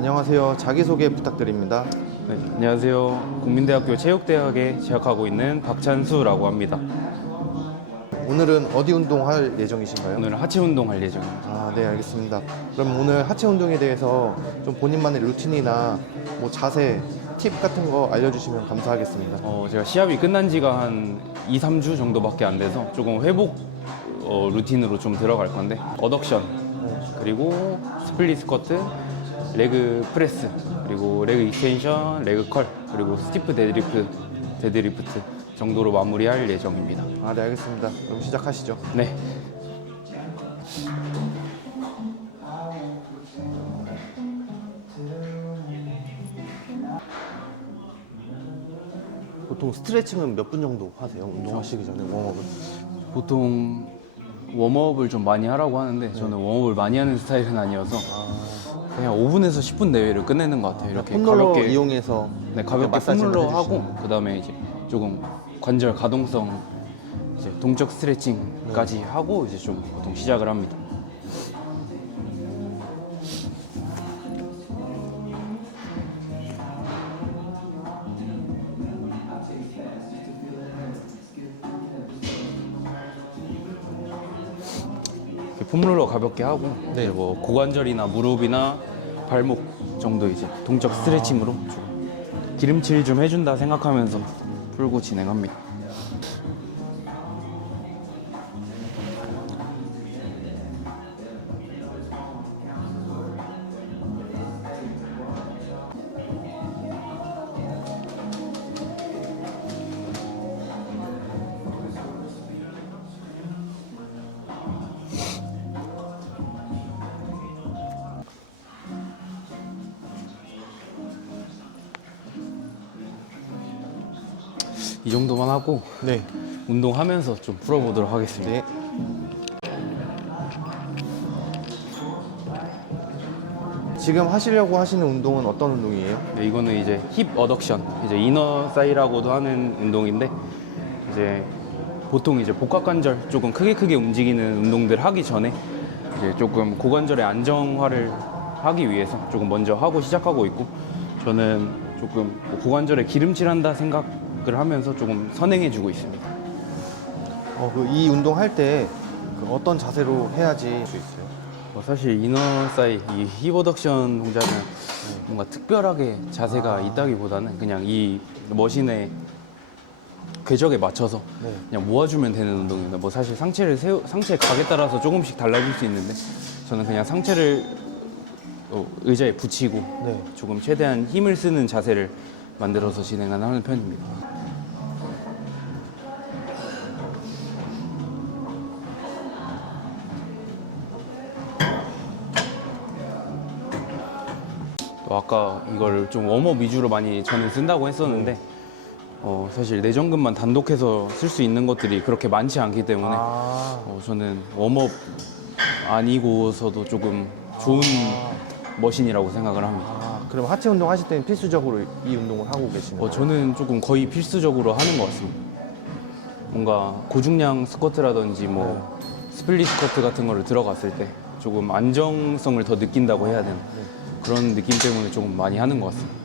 안녕하세요. 자기소개 부탁드립니다. 네, 안녕하세요. 국민대학교 체육대학에 재학하고 있는 박찬수라고 합니다. 오늘은 어디 운동할 예정이신가요? 오늘은 하체 운동 할 예정입니다. 아, 네, 알겠습니다. 그럼 오늘 하체 운동에 대해서 좀 본인만의 루틴이나 뭐 자세, 팁 같은 거 알려주시면 감사하겠습니다. 제가 시합이 끝난 지가 한 2, 3주 정도밖에 안 돼서 조금 회복 루틴으로 좀 들어갈 건데 어덕션, 그리고 스플릿 스쿼트, 레그 프레스, 그리고 레그 익스텐션, 레그 컬, 그리고 스티프 데드리프트 정도로 마무리할 예정입니다. 아, 네, 알겠습니다. 그럼 시작하시죠. 네. 보통 스트레칭은 몇 분 정도 하세요? 운동하시기 전에 웜업을? 보통 웜업을 좀 많이 하라고 하는데 저는 웜업을 많이 하는 스타일은 아니어서 그냥 5분에서 10분 내외를 끝내는 것 같아요. 이렇게 폼롤러 가볍게 이용해서 네, 가볍게 마사지를 폼롤러 해주시는 하고 그다음에 이제 조금 관절 가동성 이제 동적 스트레칭까지 하고 이제 좀 보통 시작을 합니다. 이렇게 폼롤러 가볍게 하고 네. 이제 뭐 고관절이나 무릎이나 발목 정도 이제 동적 스트레칭으로 좀 기름칠 좀 해준다 생각하면서 풀고 진행합니다. 이 정도만 하고 네. 운동하면서 좀 풀어보도록 하겠습니다. 네. 지금 하시려고 하시는 운동은 어떤 운동이에요? 네, 이거는 이제 힙 어덕션, 이제 이너 사이라고도 하는 운동인데 이제 보통 이제 복합관절 조금 크게 움직이는 운동들 하기 전에 이제 조금 고관절의 안정화를 하기 위해서 조금 먼저 하고 시작하고 있고 저는 조금 고관절에 기름칠한다 생각을 하면서 조금 선행해주고 있습니다. 이 운동 할 때 어떤 자세로 해야지 수 있어요? 사실 이너 사이, 이 힙 어덕션 동작은 뭔가 특별하게 자세가 있다기보다는 그냥 이 머신의 궤적에 맞춰서 네. 그냥 모아주면 되는 운동입니다. 뭐 사실 상체 각에 따라서 조금씩 달라질 수 있는데 저는 그냥 상체를 의자에 붙이고 네. 조금 최대한 힘을 쓰는 자세를 만들어서 진행하는 편입니다. 또 아까 이걸 좀 웜업 위주로 많이 저는 쓴다고 했었는데 사실 내전근만 단독해서 쓸 수 있는 것들이 그렇게 많지 않기 때문에 저는 웜업 아니고서도 조금 좋은 머신이라고 생각을 합니다. 그럼 하체 운동 하실 때는 필수적으로 이 운동을 하고 계시는 거예요? 저는 조금 거의 필수적으로 하는 것 같습니다. 뭔가 고중량 스쿼트라든지 뭐 스플릿 스쿼트 같은 거를 들어갔을 때 조금 안정성을 더 느낀다고 해야 되나 그런 느낌 때문에 조금 많이 하는 것 같습니다.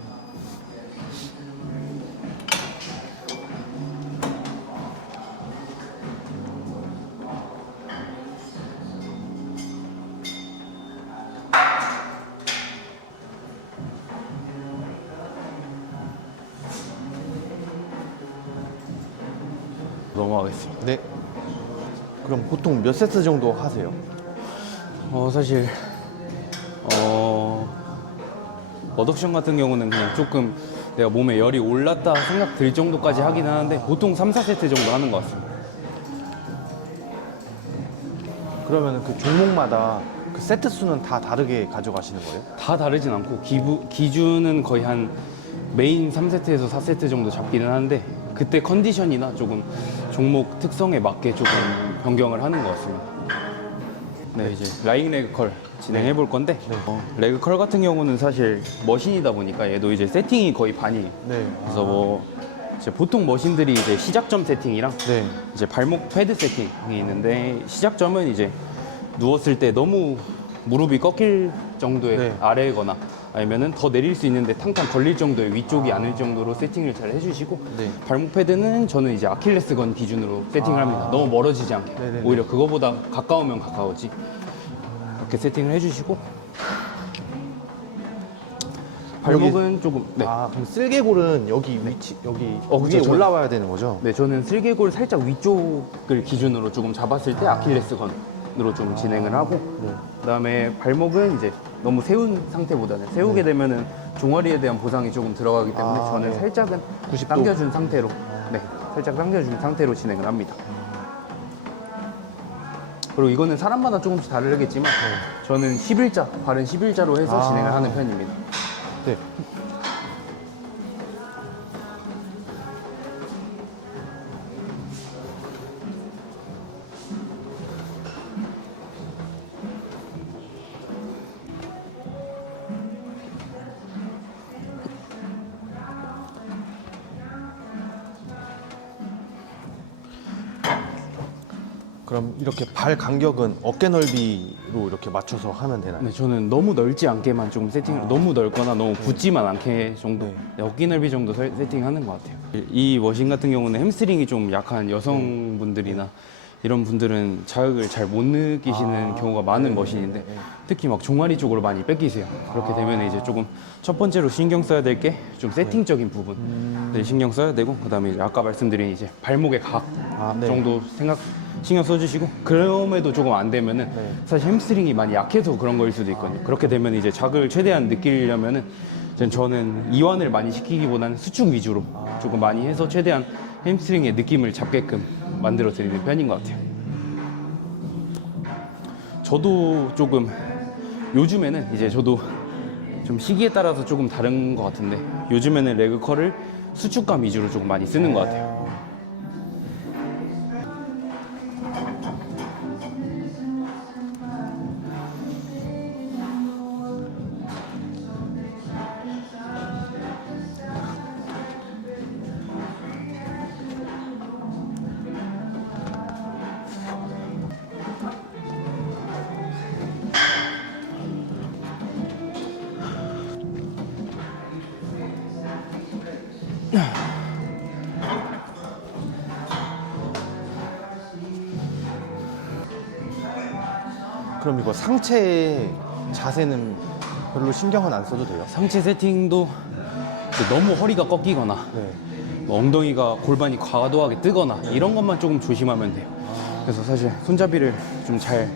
넘어가겠습니다. 네. 그럼 보통 몇 세트 정도 하세요? 사실 어덕션 같은 경우는 그냥 조금 내가 몸에 열이 올랐다 생각 들 정도까지 하긴 하는데 보통 3, 4세트 정도 하는 것 같습니다. 그러면 그 종목마다 그 세트 수는 다 다르게 가져가시는 거예요? 다 다르진 않고 기준은 거의 한 메인 3세트에서 4세트 정도 잡기는 하는데 그때 컨디션이나 조금 종목 특성에 맞게 조금 변경을 하는 것 같습니다. 네, 이제 라잉 레그 컬 진행해 볼 건데 레그 컬 같은 경우는 사실 머신이다 보니까 얘도 이제 세팅이 거의 반이에요. 네. 그래서 뭐 이제 보통 머신들이 이제 시작점 세팅이랑 네. 이제 발목 패드 세팅이 있는데 시작점은 이제 누웠을 때 너무 무릎이 꺾일 정도의 네. 아래거나 아니면은 더 내릴 수 있는데 탕탕 걸릴 정도의 위쪽이 아닐 정도로 세팅을 잘 해주시고 네. 발목 패드는 저는 이제 아킬레스건 기준으로 세팅을 합니다. 너무 멀어지지 않게. 네네네. 오히려 그거보다 가까우면 가까워지. 이렇게 세팅을 해주시고 발목은 조금 네. 아, 그럼 쓸개골은 여기 위치, 여기 위에 그쵸, 저- 올라와야 되는 거죠? 네, 저는 슬개골 살짝 위쪽을 기준으로 조금 잡았을 때 아킬레스건으로 좀 진행을 하고 그다음에 발목은 이제 너무 세운 상태보다는 세우게 되면은 종아리에 대한 보상이 조금 들어가기 때문에 아, 저는 네. 살짝은 90도? 당겨준 상태로 네, 살짝 당겨준 상태로 진행을 합니다. 그리고 이거는 사람마다 조금씩 다르겠지만 저는 11자, 발은 11자로 해서 아. 진행을 하는 편입니다. 네. 그럼 이렇게 발 간격은 어깨 넓이로 이렇게 맞춰서 하면 되나요? 네, 저는 너무 넓지 않게만 조금 세팅을 너무 넓거나 너무 붙지만 않게 정도 네. 어깨 넓이 정도 세팅하는 것 같아요. 이 머신 같은 경우는 햄스트링이 좀 약한 여성분들이나 이런 분들은 자극을 잘 못 느끼시는 경우가 많은 머신인데 특히 막 종아리 쪽으로 많이 뺏기세요. 그렇게 되면 이제 조금 첫 번째로 신경 써야 될 게 좀 세팅적인 부분을 신경 써야 되고 그다음에 이제 아까 말씀드린 이제 발목의 각 네. 정도 신경 써주시고 그럼에도 조금 안 되면은 사실 햄스트링이 많이 약해서 그런 거일 수도 있거든요. 그렇게 되면 이제 자극을 최대한 느끼려면은 저는 이완을 많이 시키기보다는 수축 위주로 조금 많이 해서 최대한 햄스트링의 느낌을 잡게끔 만들어 드리는 편인 것 같아요. 저도 조금 요즘에는 이제 저도 좀 시기에 따라서 조금 다른 것 같은데 요즘에는 레그 컬을 수축감 위주로 조금 많이 쓰는 것 같아요. 그럼 이거 상체 자세는 별로 신경은 안 써도 돼요? 상체 세팅도 너무 허리가 꺾이거나 네. 뭐 엉덩이가 골반이 과도하게 뜨거나 이런 것만 조금 조심하면 돼요. 그래서 사실 손잡이를 좀 잘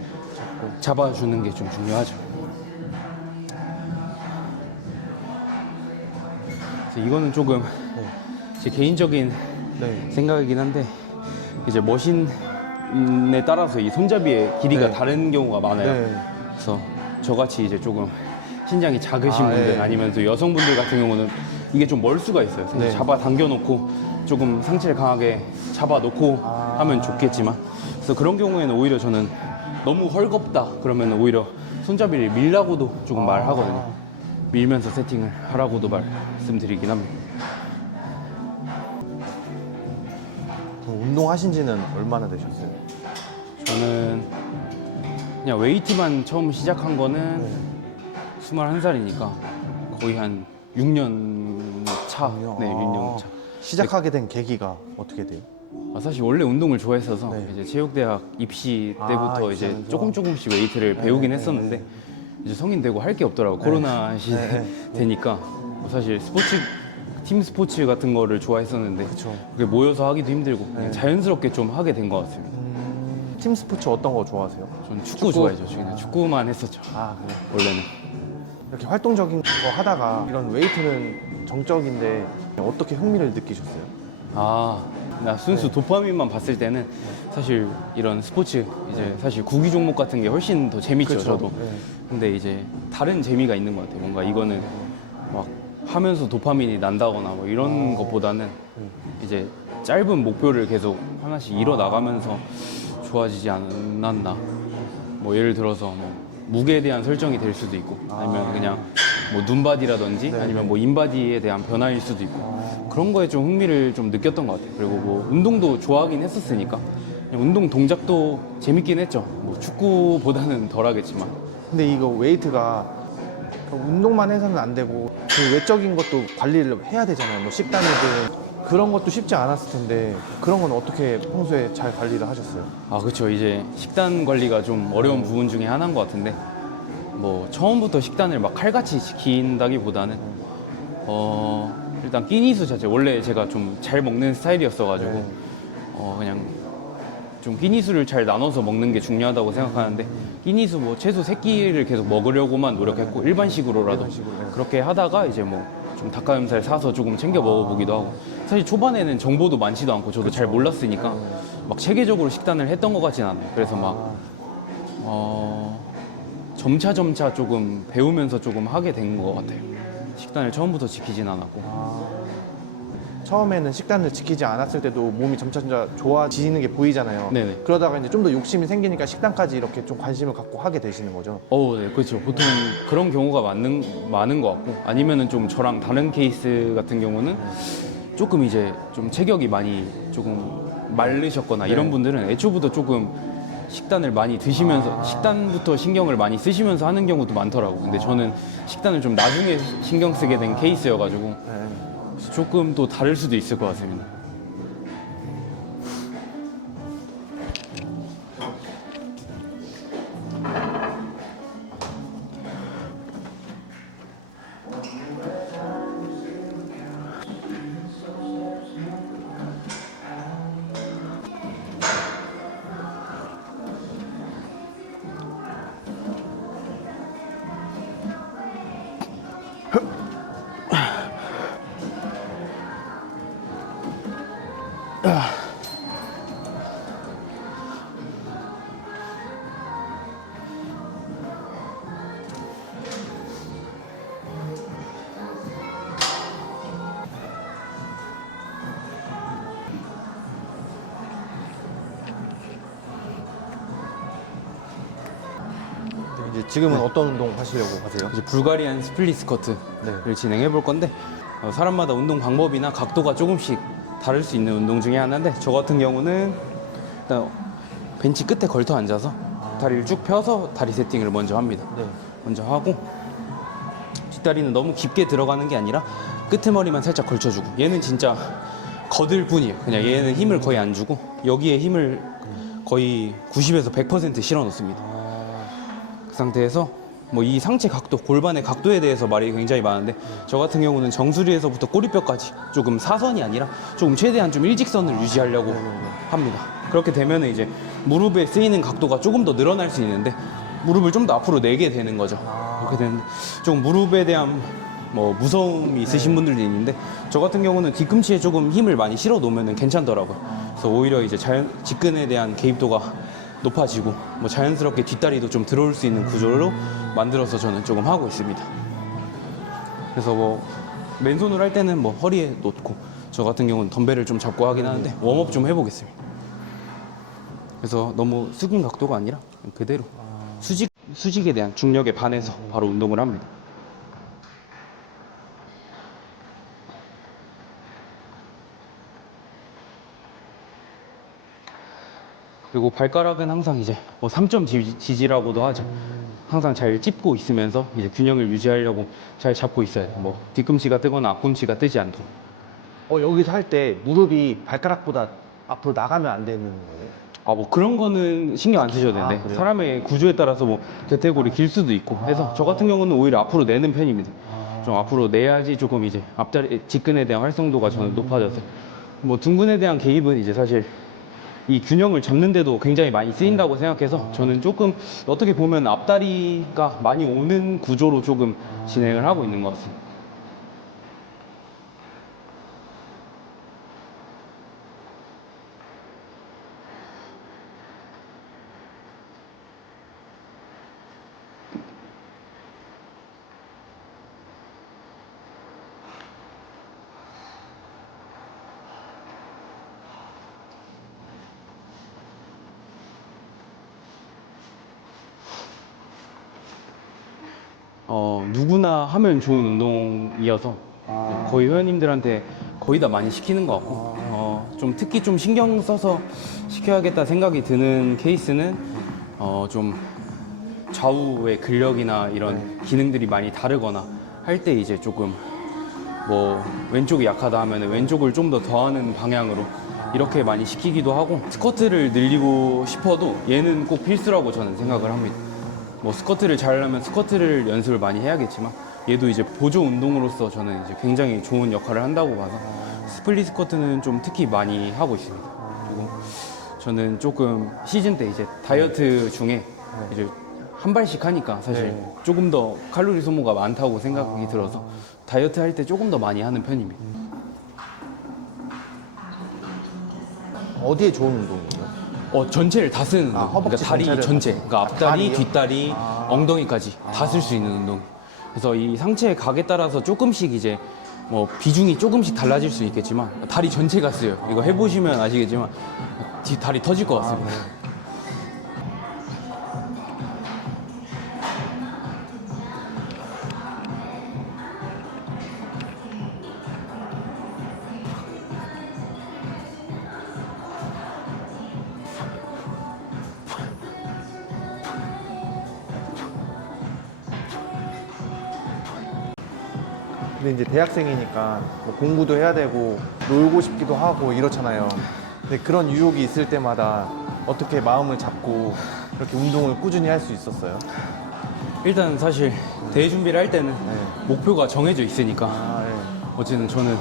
잡아주는 게 좀 중요하죠. 그래서 이거는 조금 제 개인적인 네. 생각이긴 한데 이제 머신에 따라서 이 손잡이의 길이가 네. 다른 경우가 많아요. 네. 그래서 저같이 이제 조금 신장이 작으신 분들 네. 아니면 또 여성분들 같은 경우는 이게 좀 멀 수가 있어요. 그래서 네. 잡아 당겨놓고 조금 상체를 강하게 잡아놓고 하면 좋겠지만 그래서 그런 경우에는 오히려 저는 너무 헐겁다 그러면 오히려 손잡이를 밀라고도 조금 말하거든요. 밀면서 세팅을 하라고도 말씀드리긴 합니다. 그럼 운동하신 지는 얼마나 되셨어요? 저는 그냥 웨이트만 처음 시작한 거는 21살이니까 거의 한 6년 차. 네, 6년 차. 시작하게 된 계기가 어떻게 돼요? 사실 원래 운동을 좋아했어서 네. 이제 체육대학 입시 때부터 이제 입시하면서. 조금씩 웨이트를 배우긴 했었는데 이제 성인 되고 할 게 없더라고. 코로나 시대 되니까 사실 팀 스포츠 같은 거를 좋아했었는데 그쵸. 그게 모여서 하기도 힘들고 그냥 자연스럽게 좀 하게 된 것 같습니다. 팀 스포츠 어떤 거 좋아하세요? 저는 축구 좋아해요. 그냥 축구만 했었죠. 아, 그래요? 원래는. 이렇게 활동적인 거 하다가 이런 웨이트는 정적인데 어떻게 흥미를 느끼셨어요? 나 순수 도파민만 봤을 때는 사실 이런 스포츠 이제 사실 구기 종목 같은 게 훨씬 더 재밌죠, 그쵸. 저도. 네. 근데 이제 다른 재미가 있는 것 같아요. 뭔가 이거는 막 하면서 도파민이 난다거나 뭐 이런 것보다는 이제 짧은 목표를 계속 하나씩 이뤄 나가면서 좋아지지 않았나. 뭐 예를 들어서 뭐 무게에 대한 설정이 될 수도 있고 아니면 그냥 뭐 눈바디라든지 아니면 뭐 인바디에 대한 변화일 수도 있고 그런 거에 좀 흥미를 좀 느꼈던 것 같아요. 그리고 뭐 운동도 좋아하긴 했었으니까 그냥 운동 동작도 재밌긴 했죠. 뭐 축구보다는 덜 하겠지만. 근데 이거 웨이트가 운동만 해서는 안 되고 그 외적인 것도 관리를 해야 되잖아요. 뭐 식단이든 그런 것도 쉽지 않았을 텐데 그런 건 어떻게 평소에 잘 관리를 하셨어요? 아, 그렇죠. 이제 식단 관리가 좀 어려운 부분 중에 하나인 것 같은데, 뭐 처음부터 식단을 막 칼같이 지킨다기보다는 일단 끼니수 자체, 원래 제가 좀 잘 먹는 스타일이었어가지고 네. 그냥 좀 끼니수를 잘 나눠서 먹는 게 중요하다고 생각하는데, 끼니수 뭐 최소 3끼를 계속 먹으려고만 노력했고, 일반식으로라도 일반식으로, 네. 그렇게 하다가 이제 뭐 좀 닭가슴살 사서 조금 챙겨 먹어보기도 하고, 사실 초반에는 정보도 많지도 않고 저도 잘 몰랐으니까 막 체계적으로 식단을 했던 것 같진 않아요. 그래서 막 점차 조금 배우면서 조금 하게 된 것 같아요. 식단을 처음부터 지키진 않았고. 처음에는 식단을 지키지 않았을 때도 몸이 점차 좋아지는 게 보이잖아요. 네네. 그러다가 이제 좀 더 욕심이 생기니까 식단까지 이렇게 좀 관심을 갖고 하게 되시는 거죠. 네, 그렇죠. 보통 그런 경우가 많은 것 같고, 아니면은 좀 저랑 다른 케이스 같은 경우는 조금 이제 좀 체격이 많이 조금 마르셨거나 네. 이런 분들은 애초부터 조금 식단을 많이 드시면서 식단부터 신경을 많이 쓰시면서 하는 경우도 많더라고. 근데 저는 식단을 좀 나중에 신경 쓰게 된 케이스여가지고 네. 조금 또 다를 수도 있을 것 같습니다. 이제 지금은 어떤 운동 하시려고 하세요? 이제 불가리안 스플릿 스쿼트를 네. 진행해 볼 건데, 사람마다 운동 방법이나 각도가 조금씩 다를 수 있는 운동 중에 하나인데, 저 같은 경우는 일단 벤치 끝에 걸터 앉아서 다리를 쭉 펴서 다리 세팅을 먼저 합니다. 네. 먼저 하고, 뒷다리는 너무 깊게 들어가는 게 아니라 끄트머리만 살짝 걸쳐주고, 얘는 진짜 거들 뿐이에요. 그냥 얘는 힘을 거의 안 주고 여기에 힘을 거의 90에서 100% 실어 놓습니다. 그 상태에서 뭐 이 상체 각도, 골반의 각도에 대해서 말이 굉장히 많은데, 저 같은 경우는 정수리에서부터 꼬리뼈까지 조금 사선이 아니라 조금 최대한 좀 일직선을 유지하려고 합니다. 그렇게 되면 이제 무릎에 쓰이는 각도가 조금 더 늘어날 수 있는데, 무릎을 좀 더 앞으로 내게 되는 거죠. 그렇게 되는데 좀 무릎에 대한 뭐 무서움이 있으신 분들도 있는데, 저 같은 경우는 뒤꿈치에 조금 힘을 많이 실어 놓으면 괜찮더라고요. 그래서 오히려 이제 직근에 대한 개입도가 높아지고, 뭐 자연스럽게 뒷다리도 좀 들어올 수 있는 구조로 만들어서 저는 조금 하고 있습니다. 그래서 뭐 맨손으로 할 때는 뭐 허리에 놓고, 저 같은 경우는 덤벨을 좀 잡고 하긴 하는데 웜업 좀 해보겠습니다. 그래서 너무 숙인 각도가 아니라 그대로 수직에 대한 중력에 반해서 바로 운동을 합니다. 그리고 발가락은 항상 이제 뭐 3점 지지라고도 하죠. 항상 잘 찝고 있으면서 이제 균형을 유지하려고 잘 잡고 있어야 돼요. 뭐 뒤꿈치가 뜨거나 앞꿈치가 뜨지 않도록. 여기서 할 때 무릎이 발가락보다 앞으로 나가면 안 되는 거예요? 뭐 그런 거는 신경 안 쓰셔도 되는데, 그래요? 사람의 구조에 따라서 뭐 대퇴골이 길 수도 있고 해서 저 같은 경우는 오히려 앞으로 내는 편입니다. 좀 앞으로 내야지 조금 이제 앞다리 직근에 대한 활성도가 저는 높아져서, 뭐 등근에 대한 개입은 이제 사실 이 균형을 잡는데도 굉장히 많이 쓰인다고 생각해서, 저는 조금 어떻게 보면 앞다리가 많이 오는 구조로 조금 진행을 하고 있는 것 같습니다. 누구나 하면 좋은 운동이어서 거의 회원님들한테 거의 다 많이 시키는 것 같고, 좀 특히 좀 신경 써서 시켜야겠다 생각이 드는 케이스는 좀 좌우의 근력이나 이런 기능들이 많이 다르거나 할 때 이제 조금 뭐 왼쪽이 약하다 하면 왼쪽을 좀 더 더하는 방향으로 이렇게 많이 시키기도 하고, 스쿼트를 늘리고 싶어도 얘는 꼭 필수라고 저는 생각을 합니다. 뭐 스쿼트를 잘하려면 스쿼트를 연습을 많이 해야겠지만 얘도 이제 보조 운동으로서 저는 이제 굉장히 좋은 역할을 한다고 봐서 스플릿 스쿼트는 좀 특히 많이 하고 있습니다. 그리고 저는 조금 시즌 때 이제 다이어트 중에 이제 한 발씩 하니까 사실 조금 더 칼로리 소모가 많다고 생각이 들어서 다이어트 할 때 조금 더 많이 하는 편입니다. 어디에 좋은 운동이에요? 전체를 다 쓰는 운동. 허벅지 그러니까 다리 전체를 전체. 다 그러니까 앞다리, 다리요? 뒷다리, 엉덩이까지 다 쓸 수 있는 운동. 그래서 이 상체의 각에 따라서 조금씩 이제 뭐 비중이 조금씩 달라질 수 있겠지만 다리 전체가 쓰여요. 이거 해보시면 아시겠지만 다리 터질 것 같습니다. 근데 이제 대학생이니까 뭐 공부도 해야 되고 놀고 싶기도 하고 이렇잖아요. 근데 그런 유혹이 있을 때마다 어떻게 마음을 잡고 이렇게 운동을 꾸준히 할 수 있었어요? 일단 사실 대회 준비를 할 때는 목표가 정해져 있으니까 네. 어쨌든 저는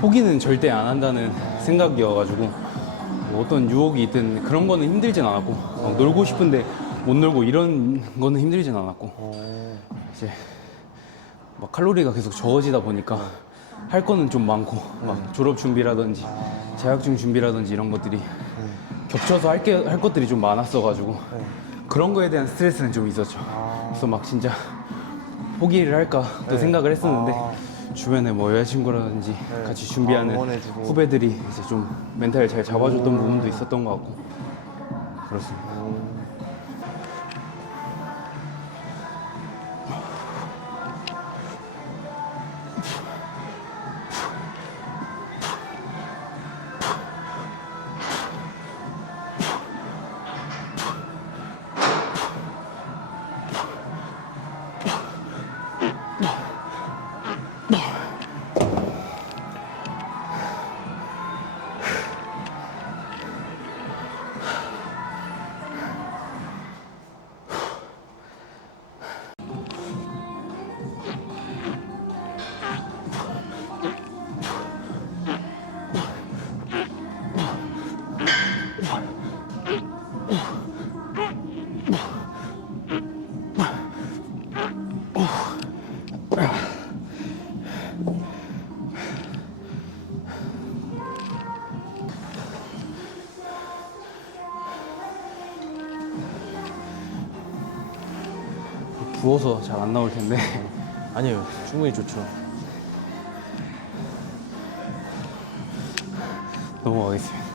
포기는 절대 안 한다는 생각이어가지고 뭐 어떤 유혹이 있든 그런 거는 힘들진 않았고 막 놀고 싶은데 못 놀고 이런 거는 힘들진 않았고 이제 막 칼로리가 계속 적어지다 보니까 할 거는 좀 많고 막 졸업 준비라든지 자격증 준비라든지 이런 것들이 겹쳐서 할 것들이 좀 많았어가지고 그런 거에 대한 스트레스는 좀 있었죠. 그래서 막 진짜 포기를 할까 또 생각을 했었는데 주변에 뭐 여자친구라든지 같이 준비하는 응원해주고. 후배들이 이제 좀 멘탈 잘 잡아줬던 부분도 있었던 것 같고 그렇습니다. 부어서 잘 안 나올 텐데 아니에요. 충분히 좋죠. 넘어가겠습니다.